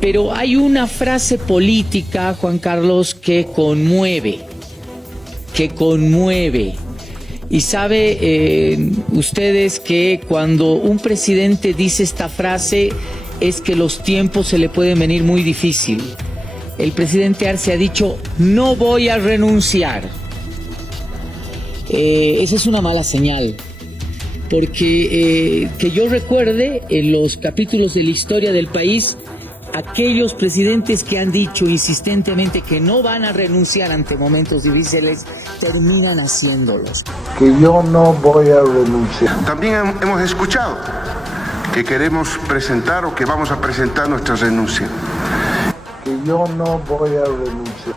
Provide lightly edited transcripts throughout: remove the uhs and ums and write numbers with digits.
Pero hay una frase política, Juan Carlos, que conmueve. Y sabe ustedes que cuando un presidente dice esta frase es que los tiempos se le pueden venir muy difícil. El presidente Arce ha dicho, no voy a renunciar. Esa es una mala señal. Porque que yo recuerde en los capítulos de la historia del país, aquellos presidentes que han dicho insistentemente que no van a renunciar ante momentos difíciles, terminan haciéndolos. Que yo no voy a renunciar. También hemos escuchado que queremos presentar o que vamos a presentar nuestra renuncia. Que yo no voy a renunciar.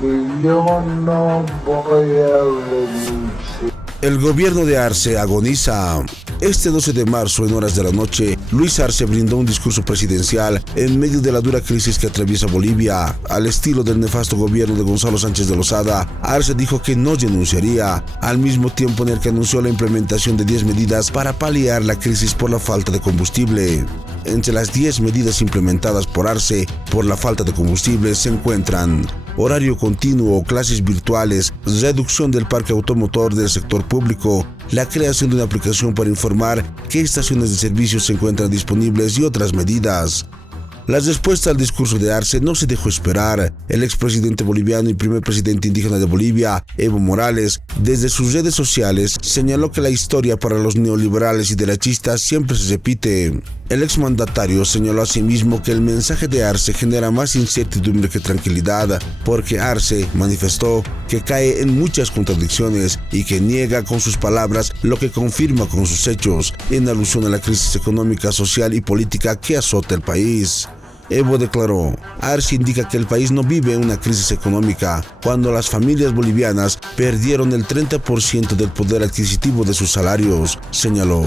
Que yo no voy a renunciar. El gobierno de Arce agoniza. Este 12 de marzo, en horas de la noche, Luis Arce brindó un discurso presidencial en medio de la dura crisis que atraviesa Bolivia. Al estilo del nefasto gobierno de Gonzalo Sánchez de Lozada, Arce dijo que no renunciaría, al mismo tiempo en el que anunció la implementación de 10 medidas para paliar la crisis por la falta de combustible. Entre las 10 medidas implementadas por Arce por la falta de combustible se encuentran horario continuo, clases virtuales, reducción del parque automotor del sector público, la creación de una aplicación para informar qué estaciones de servicio se encuentran disponibles y otras medidas. La respuesta al discurso de Arce no se dejó esperar. El expresidente boliviano y primer presidente indígena de Bolivia, Evo Morales, desde sus redes sociales señaló que la historia para los neoliberales y derechistas siempre se repite. El exmandatario señaló asimismo que el mensaje de Arce genera más incertidumbre que tranquilidad, porque Arce manifestó que cae en muchas contradicciones y que niega con sus palabras lo que confirma con sus hechos, en alusión a la crisis económica, social y política que azota el país. Evo declaró, Arce indica que el país no vive una crisis económica cuando las familias bolivianas perdieron el 30% del poder adquisitivo de sus salarios, señaló.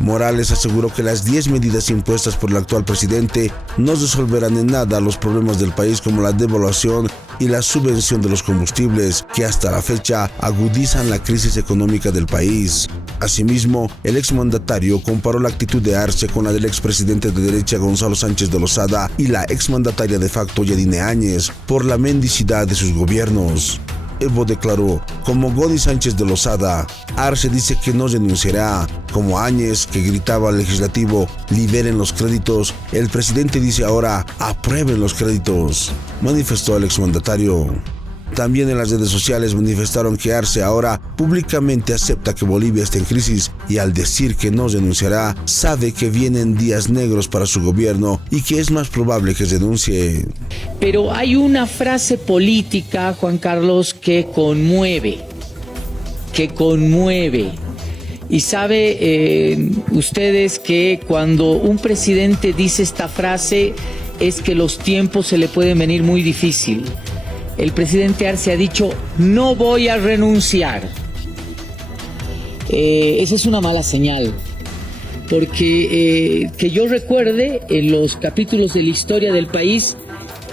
Morales aseguró que las 10 medidas impuestas por el actual presidente no resolverán en nada los problemas del país, como la devaluación y la subvención de los combustibles, que hasta la fecha agudizan la crisis económica del país. Asimismo, el exmandatario comparó la actitud de Arce con la del expresidente de derecha Gonzalo Sánchez de Lozada y la exmandataria de facto Yanine Áñez por la mendicidad de sus gobiernos. Evo declaró, como Goni Sánchez de Lozada, Arce dice que no renunciará. Como Áñez, que gritaba al legislativo, liberen los créditos, el presidente dice ahora, aprueben los créditos, manifestó el exmandatario. También en las redes sociales manifestaron que Arce ahora públicamente acepta que Bolivia está en crisis y al decir que no renunciará, sabe que vienen días negros para su gobierno y que es más probable que renuncie. Pero hay una frase política, Juan Carlos, que conmueve. Y sabe ustedes que cuando un presidente dice esta frase es que los tiempos se le pueden venir muy difícil. El presidente Arce ha dicho, no voy a renunciar. Esa es una mala señal. Porque que yo recuerde en los capítulos de la historia del país,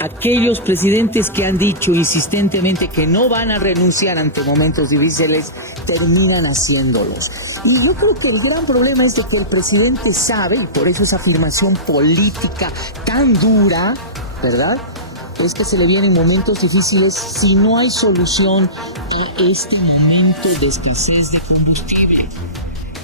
aquellos presidentes que han dicho insistentemente que no van a renunciar ante momentos difíciles, terminan haciéndolos. Y yo creo que el gran problema es de que el presidente sabe, y por eso esa afirmación política tan dura, ¿verdad?, es que se le vienen momentos difíciles si no hay solución a este momento de escasez de combustible.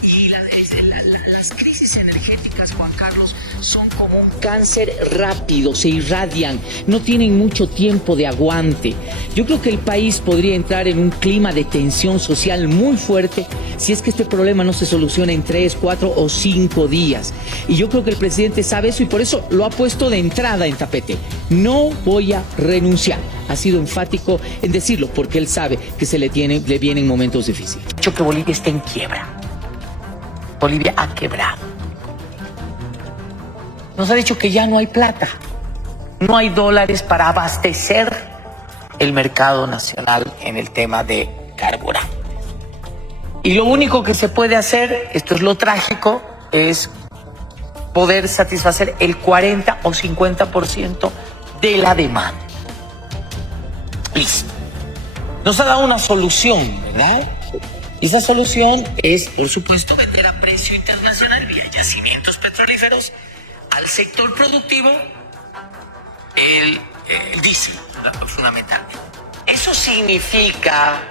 Y las crisis energéticas, Juan Carlos, son como un cáncer rápido, se irradian, no tienen mucho tiempo de aguante. Yo creo que el país podría entrar en un clima de tensión social muy fuerte si es que este problema no se soluciona en 3, 4 o 5 días. Y yo creo que el presidente sabe eso y por eso lo ha puesto de entrada en tapete. No voy a renunciar. Ha sido enfático en decirlo porque él sabe que le vienen momentos difíciles. Ha dicho que Bolivia está en quiebra. Bolivia ha quebrado. Nos ha dicho que ya no hay plata, no hay dólares para abastecer el mercado nacional en el tema de carburante. Y lo único que se puede hacer, esto es lo trágico, es poder satisfacer el 40 o 50% de la demanda. Listo. Nos ha dado una solución, ¿verdad? Y esa solución es, por supuesto, vender a precio internacional vía yacimientos petrolíferos al sector productivo el diésel, fundamentalmente. Eso significa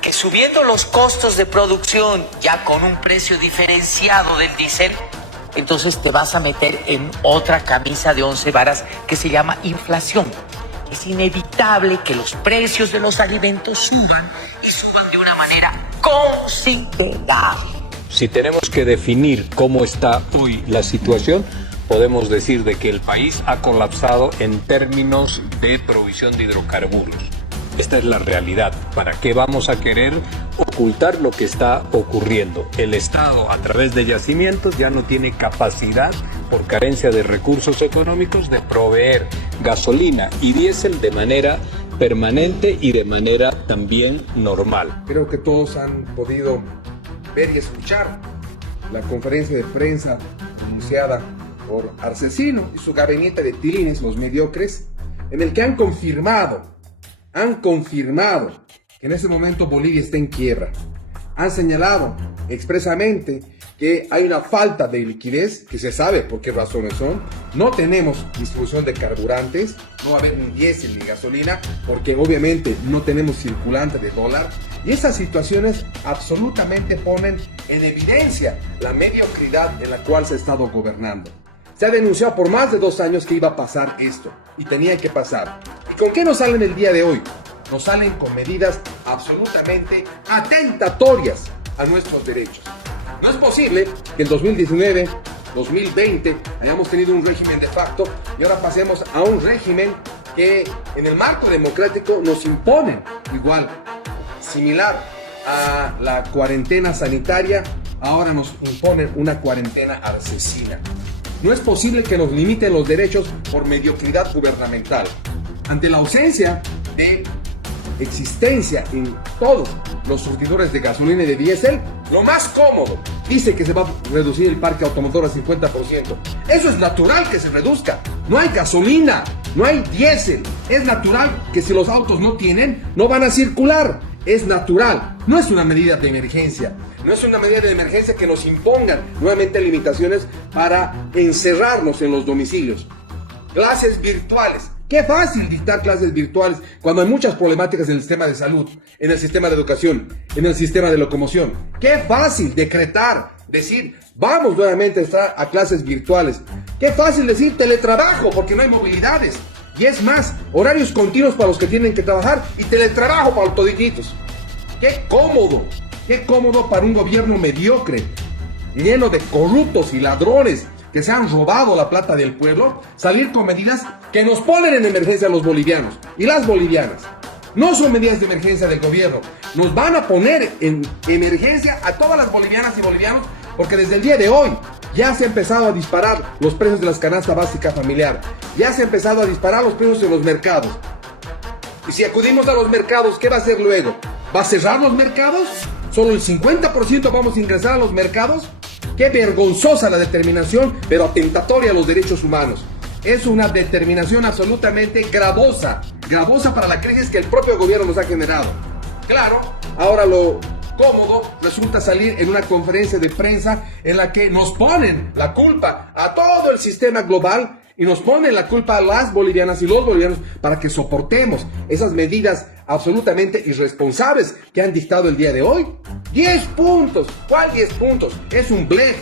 que subiendo los costos de producción ya con un precio diferenciado del diésel, entonces te vas a meter en otra camisa de 11 varas que se llama inflación. Es inevitable que los precios de los alimentos suban y suban de una manera considerable. Si tenemos que definir cómo está hoy la situación, podemos decir de que el país ha colapsado en términos de provisión de hidrocarburos. Esta es la realidad. ¿Para qué vamos a querer ocultar lo que está ocurriendo? El Estado, a través de yacimientos, ya no tiene capacidad, por carencia de recursos económicos, de proveer gasolina y diésel de manera permanente y de manera también normal. Creo que todos han podido ver y escuchar la conferencia de prensa anunciada por Arcesino y su gabinete de tilines, los mediocres, en el que han confirmado que en ese momento Bolivia está en quiebra. Han señalado expresamente que hay una falta de liquidez, que se sabe por qué razones son. No tenemos distribución de carburantes, no va a haber ni diésel ni gasolina, porque obviamente no tenemos circulante de dólar. Y esas situaciones absolutamente ponen en evidencia la mediocridad en la cual se ha estado gobernando. Se ha denunciado por más de 2 años que iba a pasar esto, y tenía que pasar. ¿Y con qué nos salen el día de hoy? Nos salen con medidas absolutamente atentatorias a nuestros derechos. No es posible que en 2019, 2020 hayamos tenido un régimen de facto y ahora pasemos a un régimen que en el marco democrático nos imponen igual, similar a la cuarentena sanitaria, ahora nos imponen una cuarentena arcesina. No es posible que nos limiten los derechos por mediocridad gubernamental. Ante la ausencia de existencia en todos los surtidores de gasolina y de diésel, lo más cómodo, dice que se va a reducir el parque automotor al 50%. Eso es natural que se reduzca. No hay gasolina, no hay diésel. Es natural que si los autos no tienen, no van a circular. Es natural. No es una medida de emergencia. No es una medida de emergencia que nos impongan nuevamente limitaciones para encerrarnos en los domicilios. Clases virtuales. Qué fácil dictar clases virtuales cuando hay muchas problemáticas en el sistema de salud, en el sistema de educación, en el sistema de locomoción. Qué fácil decretar, decir, vamos nuevamente a clases virtuales. Qué fácil decir teletrabajo porque no hay movilidades. Y es más, horarios continuos para los que tienen que trabajar y teletrabajo para los todititos. Qué cómodo para un gobierno mediocre, lleno de corruptos y ladrones que se han robado la plata del pueblo, salir con medidas que nos ponen en emergencia a los bolivianos y las bolivianas. No son medidas de emergencia del gobierno, nos van a poner en emergencia a todas las bolivianas y bolivianos, porque desde el día de hoy ya se ha empezado a disparar los precios de las canastas básicas familiar, ya se ha empezado a disparar los precios en los mercados. Y si acudimos a los mercados, ¿qué va a hacer luego? ¿Va a cerrar los mercados? ¿Solo el 50% vamos a ingresar a los mercados? Qué vergonzosa la determinación, pero atentatoria a los derechos humanos. Es una determinación absolutamente gravosa para la crisis que el propio gobierno nos ha generado. Claro, ahora lo cómodo resulta salir en una conferencia de prensa en la que nos ponen la culpa a todo el sistema global y nos ponen la culpa a las bolivianas y los bolivianos para que soportemos esas medidas absolutamente irresponsables que han dictado el día de hoy. 10 puntos. ¿Cuál 10 puntos? Es un blef.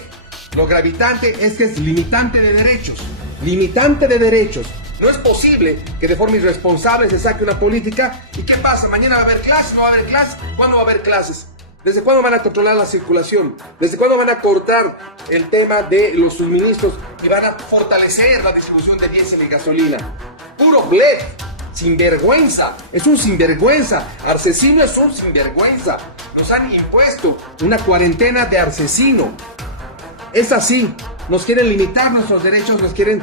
Lo gravitante es que es limitante de derechos. Limitante de derechos. No es posible que de forma irresponsable se saque una política. ¿Y qué pasa? ¿Mañana va a haber clases? ¿No va a haber clases? ¿Cuándo va a haber clases? ¿Desde cuándo van a controlar la circulación? ¿Desde cuándo van a cortar el tema de los suministros y van a fortalecer la distribución de diésel y gasolina? Puro blef. Sinvergüenza, es un sinvergüenza. Arcesino es un sinvergüenza. Nos han impuesto una cuarentena de Arcesino. Es así, nos quieren limitar nuestros derechos, nos quieren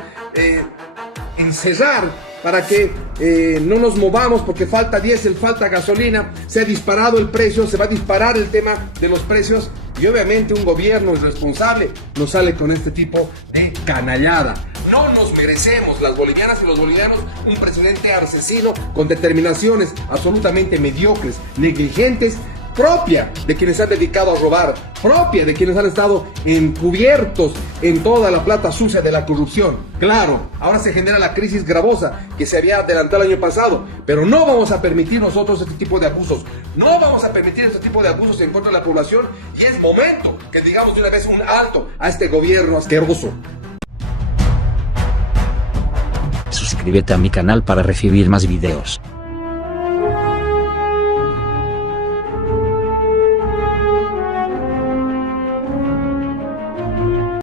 encerrar para que no nos movamos porque falta diésel, falta gasolina. Se ha disparado el precio, se va a disparar el tema de los precios y obviamente un gobierno irresponsable nos sale con este tipo de canallada. No nos merecemos, las bolivianas y los bolivianos, un presidente arcesino con determinaciones absolutamente mediocres, negligentes, propia de quienes se han dedicado a robar, propia de quienes han estado encubiertos en toda la plata sucia de la corrupción. Claro, ahora se genera la crisis gravosa que se había adelantado el año pasado, pero no vamos a permitir nosotros este tipo de abusos, no vamos a permitir este tipo de abusos en contra de la población, y es momento que digamos de una vez un alto a este gobierno asqueroso. Suscríbete a mi canal para recibir más videos.